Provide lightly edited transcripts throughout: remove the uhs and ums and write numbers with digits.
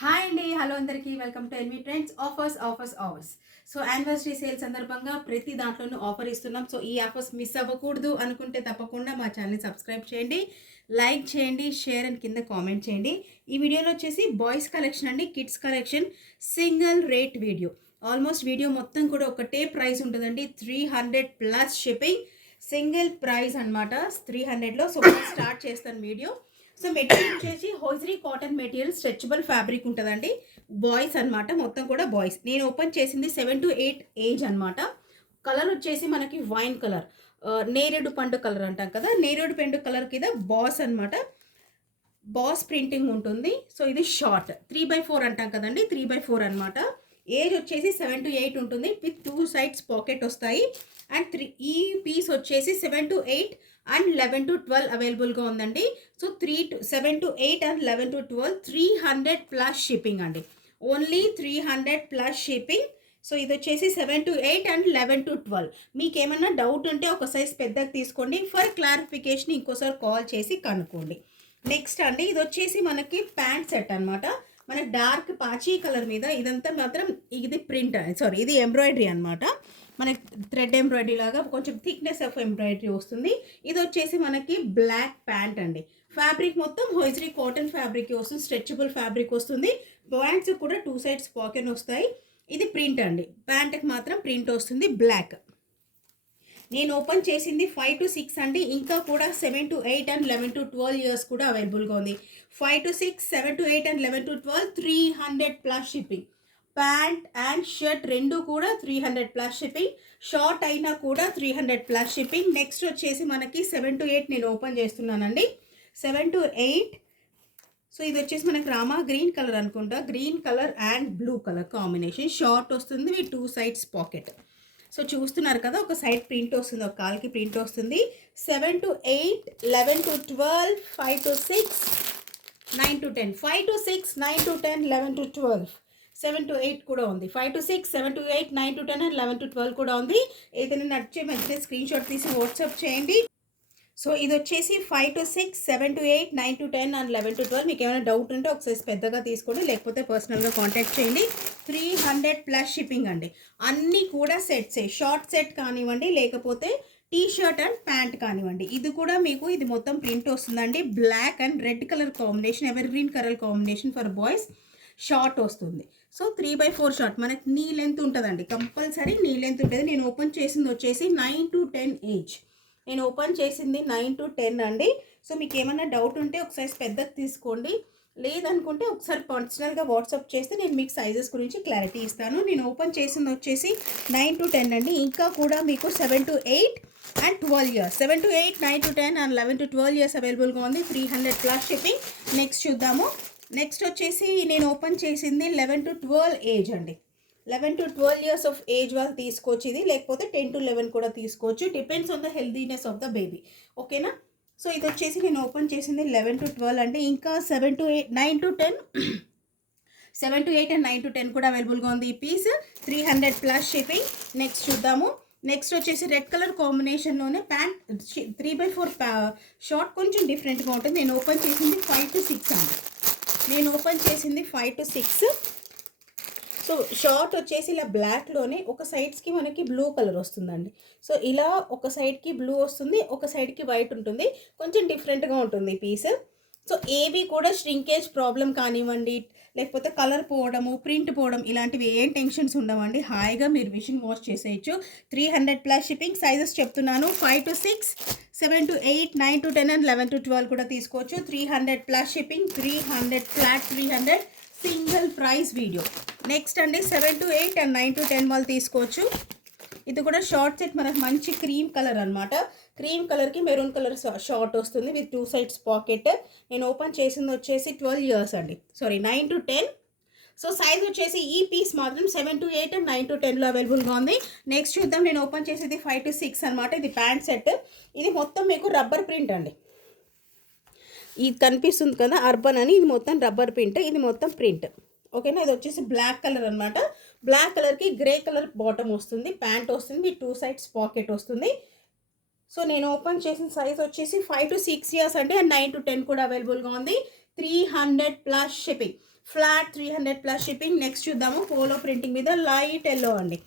Hi అండి. Hello అందరికీ. Welcome to NV trends. Offers. So anniversary sale సందర్భంగా ప్రతి దాంట్లోనూ ఆఫర్ ఇస్తున్నాం. సో ఈ ఆఫర్స్ మిస్ అవ్వకూడదు అనుకుంటే తప్పకుండా మా ఛానల్ని సబ్స్క్రైబ్ చేయండి, లైక్ చేయండి, షేర్ అండ్ కింద కామెంట్ చేయండి. ఈ వీడియోలో వచ్చేసి బాయ్స్ కలెక్షన్ అండి, kids collection, single rate video. Almost video మొత్తం కూడా ఒకటే ప్రైస్ ఉంటుందండి. 300 ప్లస్ షిప్పింగ్, సింగిల్ ప్రైస్ అనమాట 300లో. సో స్టార్ట్ చేస్తాను వీడియో. సో మెటీరియల్ వచ్చేసి hosiery cotton material, stretchable fabric ఉంటుందండి. బాయ్స్ అనమాట, మొత్తం కూడా బాయ్స్. నేను ఓపెన్ చేసింది 7 to 8 ఏజ్ అనమాట. కలర్ వచ్చేసి మనకి వైన్ కలర్, నేరేడు పండు కలర్ అంటాం కదా, నేరేడు పండు కలర్ కింద బాస్ అనమాట. బాస్ ప్రింటింగ్ ఉంటుంది. సో ఇది షార్ట్ 3/4 అంటాం కదండి, 3/4 అనమాట. ఏజ్ వచ్చేసి 7 to 8 ఉంటుంది. విత్ 2 సైడ్స్ పాకెట్ వస్తాయి. అండ్ ఈ పీస్ వచ్చేసి 7 to 8 అండ్ 11 to 12 అవైలబుల్గా ఉందండి. So 7 to 8 and 11 to 12 300 plus shipping అండి. Only 300 plus shipping. సో ఇది వచ్చేసి 7 to 8 అండ్ 11 to 12. మీకు ఏమన్నా డౌట్ ఉంటే ఒక సైజ్ పెద్దగా తీసుకోండి. ఫర్ క్లారిఫికేషన్ ఇంకోసారి కాల్ చేసి కనుక్కోండి. నెక్స్ట్ అండి, ఇది వచ్చేసి మనకి ప్యాంట్ సెట్ అనమాట. మన డార్క్ పాచీ కలర్ మీద ఇదంతా మాత్రం ఇది ప్రింట్, ఇది ఎంబ్రాయిడరీ అనమాట. మనకి థ్రెడ్ ఎంబ్రాయిడరీ లాగా కొంచెం థిక్నెస్ ఆఫ్ ఎంబ్రాయిడరీ వస్తుంది. ఇది వచ్చేసి మనకి బ్లాక్ ప్యాంట్ అండి. ఫ్యాబ్రిక్ మొత్తం హోజరీ కాటన్ ఫ్యాబ్రిక్ వస్తుంది, స్ట్రెచబుల్ ఫ్యాబ్రిక్ వస్తుంది. ప్యాంట్స్ కూడా 2 సైడ్స్ పాకెట్ వస్తాయి. ఇది ప్రింట్ అండి, ప్యాంట్కి మాత్రం ప్రింట్ వస్తుంది బ్లాక్. నేను ఓపెన్ చేసింది 5 to 6 అండి. ఇంకా కూడా 7 to 8 అండ్ 11 to 12 ఇయర్స్ కూడా అవైలబుల్గా ఉంది. 5 to 6, 7 to 8 and 11 to 12 300 plus shipping. Pant and shirt రెండు కూడా 300 ప్లస్ షిప్పింగ్. షార్ట్ అయినా కూడా 300 ప్లస్ షిప్పింగ్. నెక్స్ట్ వచ్చేసి మనకి 7 to 8 నేను ఓపెన్ చేస్తున్నానండి. 7 to 8. సో ఇది వచ్చేసి మనకి రామా గ్రీన్ కలర్ అనుకుంటా, green colour and blue colour combination. Short వస్తుంది విత్ 2 సైడ్స్ పాకెట్. సో చూస్తున్నారు కదా, ఒక సైడ్ ప్రింట్ వస్తుంది, ఒక కాల్కి ప్రింట్ వస్తుంది. 7 to 8, 11 to 12, 5 to 6, 9 to 10, 5 to 6, 9 to 10, 11 to 12, 7 to 8 కూడా ఉంది. 5 to 6, 7 to 8, 9 to 10 and 11 to 12 కూడా ఉంది. ఏదైనా నచ్చే మంచిగా స్క్రీన్ షాట్ తీసి వాట్సాప్ చేయండి. సో ఇది వచ్చేసి 5 to 6, 7 to 8, 9 to 10 and 11 to 12. మీకు ఏమైనా డౌట్ ఉంటే ఒకసారి పెద్దగా తీసుకోండి, లేకపోతే పర్సనల్గా కాంటాక్ట్ చేయండి. 300 ప్లస్ షిప్పింగ్ అండి. అన్నీ కూడా సెట్సే, షార్ట్ సెట్ కానివ్వండి, లేకపోతే టీ షర్ట్ అండ్ ప్యాంట్ కానివ్వండి. ఇది కూడా మీకు ఇది మొత్తం ప్రింట్ వస్తుందండి. Black and red colour combination, ever green colour combination for boys. Short వస్తుంది. So 3/4 short. మనకి నీ లెంత్ ఉంటుందండి, కంపల్సరీ నీ లెంత్ ఉంటుంది. నేను ఓపెన్ చేసింది వచ్చేసి 9 to 10 ఏజ్. నేను ఓపెన్ చేసింది 9 to 10 అండి. సో మీకు ఏమైనా డౌట్ ఉంటే ఒకసారి పెద్దగా తీసుకోండి, లేదనుకుంటే ఒకసారి పర్సనల్గా వాట్సాప్ చేస్తే నేను మీకు సైజెస్ గురించి క్లారిటీ ఇస్తాను. నేను ఓపెన్ చేసింది వచ్చేసి 9 to 10 అండి. ఇంకా కూడా మీకు 7 to 8 and 12 years, 7 to 8, 9 to 10 and 11 to 12 years అవైలబుల్గా ఉంది. 300 ప్లస్ షిప్పింగ్. నెక్స్ట్ చూద్దాము. నెక్స్ట్ వచ్చేసి నేను ఓపెన్ చేసింది 11 to 12 ఏజ్ అండి. 11 to 12 ఇయర్స్ ఆఫ్ ఏజ్ వాళ్ళు తీసుకోవచ్చు ఇది, లేకపోతే 10 to 11 కూడా తీసుకోవచ్చు. Depends on the healthiness of the baby. ఓకేనా. సో ఇది వచ్చేసి నేను ఓపెన్ చేసింది 11 to 12 అంటే ఇంకా 7 to 8, 9 to 10, 7 to 8 and 9 to 10 కూడా అవైలబుల్గా ఉంది. ఈ పీస్ 300 ప్లస్ షిప్పింగ్. నెక్స్ట్ చూద్దాము. నెక్స్ట్ వచ్చేసి రెడ్ కలర్ కాంబినేషన్లోనే ప్యాంట్ 3/4 షార్ట్, కొంచెం డిఫరెంట్గా ఉంటుంది. నేను ఓపెన్ చేసింది 5 to 6 అండి. నేను ఓపెన్ చేసింది 5 to 6. సో షార్ట్ వచ్చేసి ఇలా బ్లాక్లోనే ఒక సైడ్స్కి మనకి బ్లూ కలర్ వస్తుందండి. సో ఇలా ఒక సైడ్కి బ్లూ వస్తుంది, ఒక సైడ్కి వైట్ ఉంటుంది. కొంచెం డిఫరెంట్గా ఉంటుంది ఈ పీస్. సో ఏవి కూడా ష్రింకేజ్ ప్రాబ్లం కానివ్వండి, లేకపోతే కలర్ పోవడము, ప్రింట్ పోవడం, ఇలాంటివి ఏం టెన్షన్స్ ఉండవండి. హాయిగా మీరు మిషన్ వాష్ చేసేయచ్చు. 300 ప్లస్ షిప్పింగ్. సైజెస్ చెప్తున్నాను, 5 to 6, 7 to 8, 9 to 10 and 11 to 12 కూడా తీసుకోవచ్చు. 300 plus shipping, 300 flat, 300 single price video. Next అండి 7 to 8 అండ్ 9 to 10 వాళ్ళు తీసుకోవచ్చు. ఇది కూడా షార్ట్ సెట్, మనకు మంచి క్రీమ్ కలర్ అనమాట. క్రీమ్ కలర్కి మెరూన్ కలర్ షార్ట్ వస్తుంది విత్ 2 సైడ్స్ పాకెట్. నేను ఓపెన్ చేసింది వచ్చేసి 12 ఇయర్స్ అండి, 9 to 10. సో సైజ్ వచ్చేసి ఈ పీస్ మాత్రం 7 to 8 అండ్ 9 to 10లో అవైలబుల్గా ఉంది. నెక్స్ట్ చూద్దాం. నేను ఓపెన్ చేసేది 5 to 6 అనమాట. ఇది ప్యాంట్ సెట్. ఇది మొత్తం మీకు రబ్బర్ ప్రింట్ అండి. ఇది కనిపిస్తుంది కదా అర్బన్ అని, ఇది మొత్తం రబ్బర్ ప్రింట్, ఇది మొత్తం ప్రింట్. ఓకేనా. ఇది వచ్చేసి బ్లాక్ కలర్ అనమాట. బ్లాక్ కలర్కి గ్రే కలర్ బాటమ్ వస్తుంది, ప్యాంట్ వస్తుంది, 2 సైడ్స్ పాకెట్ వస్తుంది. సో నేను ఓపెన్ చేసిన సైజ్ వచ్చేసి 5 to 6 ఇయర్స్ అంటే, అండ్ 9 to 10 కూడా అవైలబుల్గా ఉంది. 300 plus shipping. Flat 300 plus shipping. Next చూద్దాము పోలో ప్రింటింగ్ మీద లైట్ ఎల్లో అండి.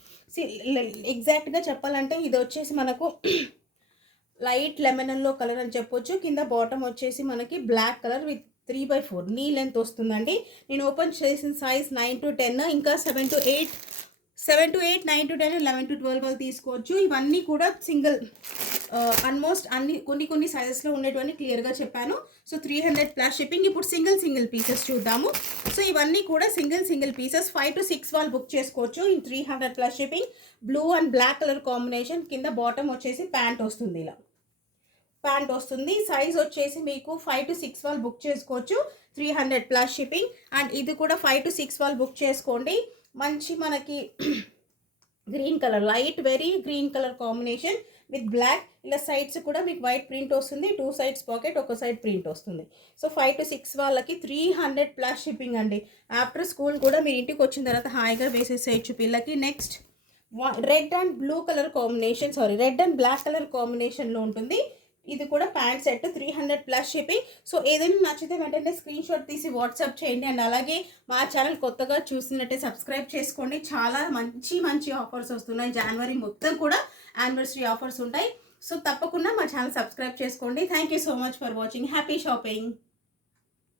ఎగ్జాక్ట్గా చెప్పాలంటే ఇది వచ్చేసి మనకు లైట్ లెమన్ ఎల్లో కలర్ అని చెప్పొచ్చు. కింద బాటమ్ వచ్చేసి మనకి black colour with 3/4 knee length వస్తుందండి. నేను ఓపెన్ చేసిన సైజ్ 9 to 10, ఇంకా 7 to 8, 9 to 10, 11 to 12 వాళ్ళు తీసుకోవచ్చు. ఇవన్నీ కూడా సింగిల్ ఆల్మోస్ట్ అన్ని కొన్ని సైజెస్లో ఉండేటివన్నీ క్లియర్గా చెప్పాను. So 300 plus shipping. ఇప్పుడు సింగిల్ పీసెస్ చూద్దాము. సో ఇవన్నీ కూడా సింగిల్ పీసెస్ 5 to 6 వాళ్ళు బుక్ చేసుకోవచ్చు. In 300 plus shipping. Blue and black colour combination. కింద బాటమ్ వచ్చేసి ప్యాంట్ వస్తుంది, ఇలా ప్యాంట్ వస్తుంది. సైజ్ వచ్చేసి మీకు 5 to 6 వాళ్ళు బుక్ చేసుకోవచ్చు. 300 ప్లస్ షిప్పింగ్. అండ్ ఇది కూడా 5 to 6 వాళ్ళు బుక్ చేసుకోండి. మంచి మనకి green colour, light very green colour combination with black. ఇలా సైడ్స్ కూడా మీకు వైట్ ప్రింట్ వస్తుంది. 2 sides పాకెట్, ఒక సైడ్ ప్రింట్ వస్తుంది. సో 5 to 6 వాళ్ళకి 300 ప్లస్ షిప్పింగ్ అండి. ఆఫ్టర్ స్కూల్ కూడా మీరు ఇంటికి వచ్చిన తర్వాత హాయిగా వేసేసేయచ్చు పిల్లకి. Next red and blue colour combination, red and black colour కాంబినేషన్లో ఉంటుంది. ఇది కూడా pant set 300 plus shipping. So ఏదైనా నచ్చితే వెంటనే స్క్రీన్ షాట్ తీసి వాట్సాప్ చేయండి. అండ్ అలాగే మా ఛానల్ కొత్తగా చూసినట్టే సబ్స్క్రైబ్ చేసుకోండి. చాలా మంచి ఆఫర్స్ వస్తున్నాయి. జనవరి మొత్తం కూడా యానివర్సరీ ఆఫర్స్ ఉంటాయి. సో తప్పకుండా మా ఛానల్ సబ్స్క్రైబ్ చేసుకోండి. Thank you so much for watching. Happy shopping.